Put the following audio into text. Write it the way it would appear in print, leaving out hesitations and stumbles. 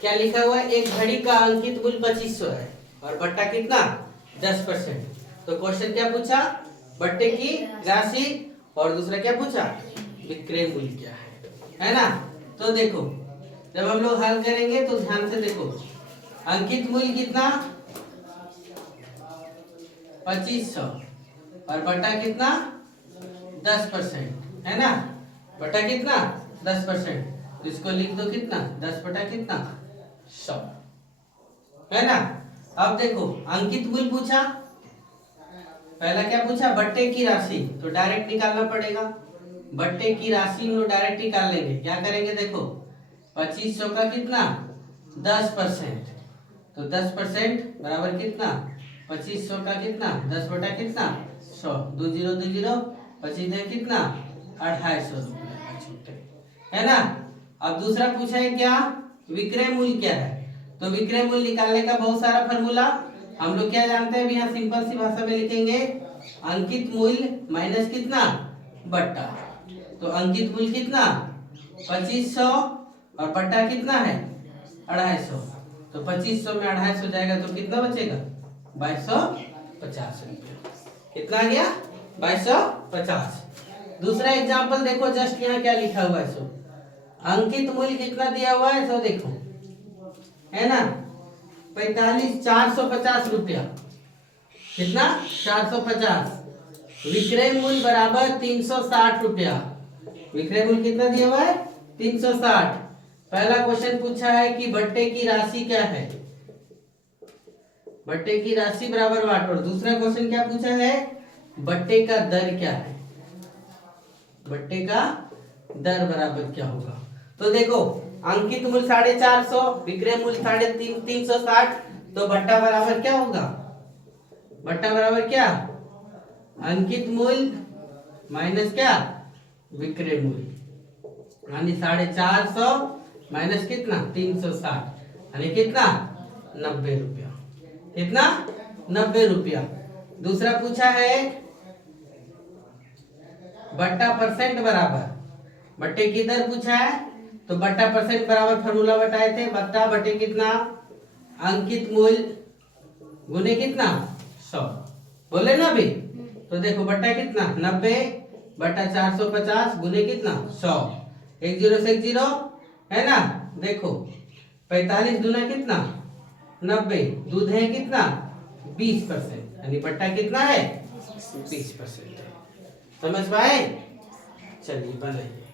क्या लिखा हुआ है, एक घड़ी का अंकित मूल्य 2500 है और बट्टा कितना 10%। तो क्वेश्चन क्या पूछा, बट्टे की राशि और दूसरा क्या पूछा, विक्रय मूल्य क्या है ना। तो देखो जब हम लोग हल करेंगे तो ध्यान से देखो, अंकित मूल्य कितना 2500 और बट्टा कितना 10% है ना, बटा कितना 10%, तो इसको लिख दो कितना 10 बटा कितना 100 है ना। अब देखो अंकित मूल्य पूछा, पहला क्या पूछा, बट्टे की राशि, तो डायरेक्ट निकालना पड़ेगा, बट्टे की राशि हम लोग डायरेक्ट निकाल लेंगे। क्या करेंगे, देखो 2500 का कितना 10%, तो 10% बराबर कितना 2500 का कितना 10 बटा कितना 100, 2 जीरो 2 जीरो 25 है कितना 250 रुपये है ना। अब दूसरा पूछा है क्या, विक्रय मूल्य क्या है, तो विक्रय मूल्य निकालने का बहुत सारा फॉर्मूला हम लोग क्या जानते हैं, अभी यहाँ सिंपल सी भाषा में लिखेंगे, अंकित मूल्य माइनस कितना बट्टा, तो अंकित मूल्य कितना 2500 और बट्टा कितना है 250, तो 2500 में 250 जाएगा तो कितना बचेगा 2250 रुपये, कितना आ गया 2250। दूसरा एग्जाम्पल देखो, जस्ट यहाँ क्या लिखा हुआ है, सो अंकित मूल्य कितना दिया हुआ है, सो देखो है ना 450 रुपया, कितना 450, विक्रय मूल्य बराबर 360 रुपया, विक्रय मूल्य कितना दिया हुआ है 360। पहला क्वेश्चन पूछा है कि बट्टे की राशि क्या है, बट्टे की राशि बराबर वाट, और दूसरा क्वेश्चन क्या पूछा है, बट्टे का दर क्या है, बट्टे का दर बराबर क्या होगा। तो देखो अंकित मूल्य 450, विक्रय मूल्य 360, तो बट्टा बराबर क्या होगा, बट्टा बराबर क्या, अंकित मूल्य माइनस क्या विक्रय मूल्य, यानी 450 माइनस कितना 360, यानी कितना 90 रुपया, कितना 90 रुपया। दूसरा पूछा है बट्टा परसेंट बराबर, बट्टे की दर पूछा है, तो बट्टा परसेंट बराबर फॉर्मूला बताए थे, बट्टा बटे कितना अंकित मूल्य गुने कितना 100, बोले ना अभी। तो देखो बट्टा कितना 90 बट्टा 450 गुने कितना 100, 1 जीरो से 1 जीरो है ना। देखो 45 दूना कितना 90, दूध है कितना 20%, यानी बट्टा कितना है 20%। समझ पाए, चलिए बनाइए।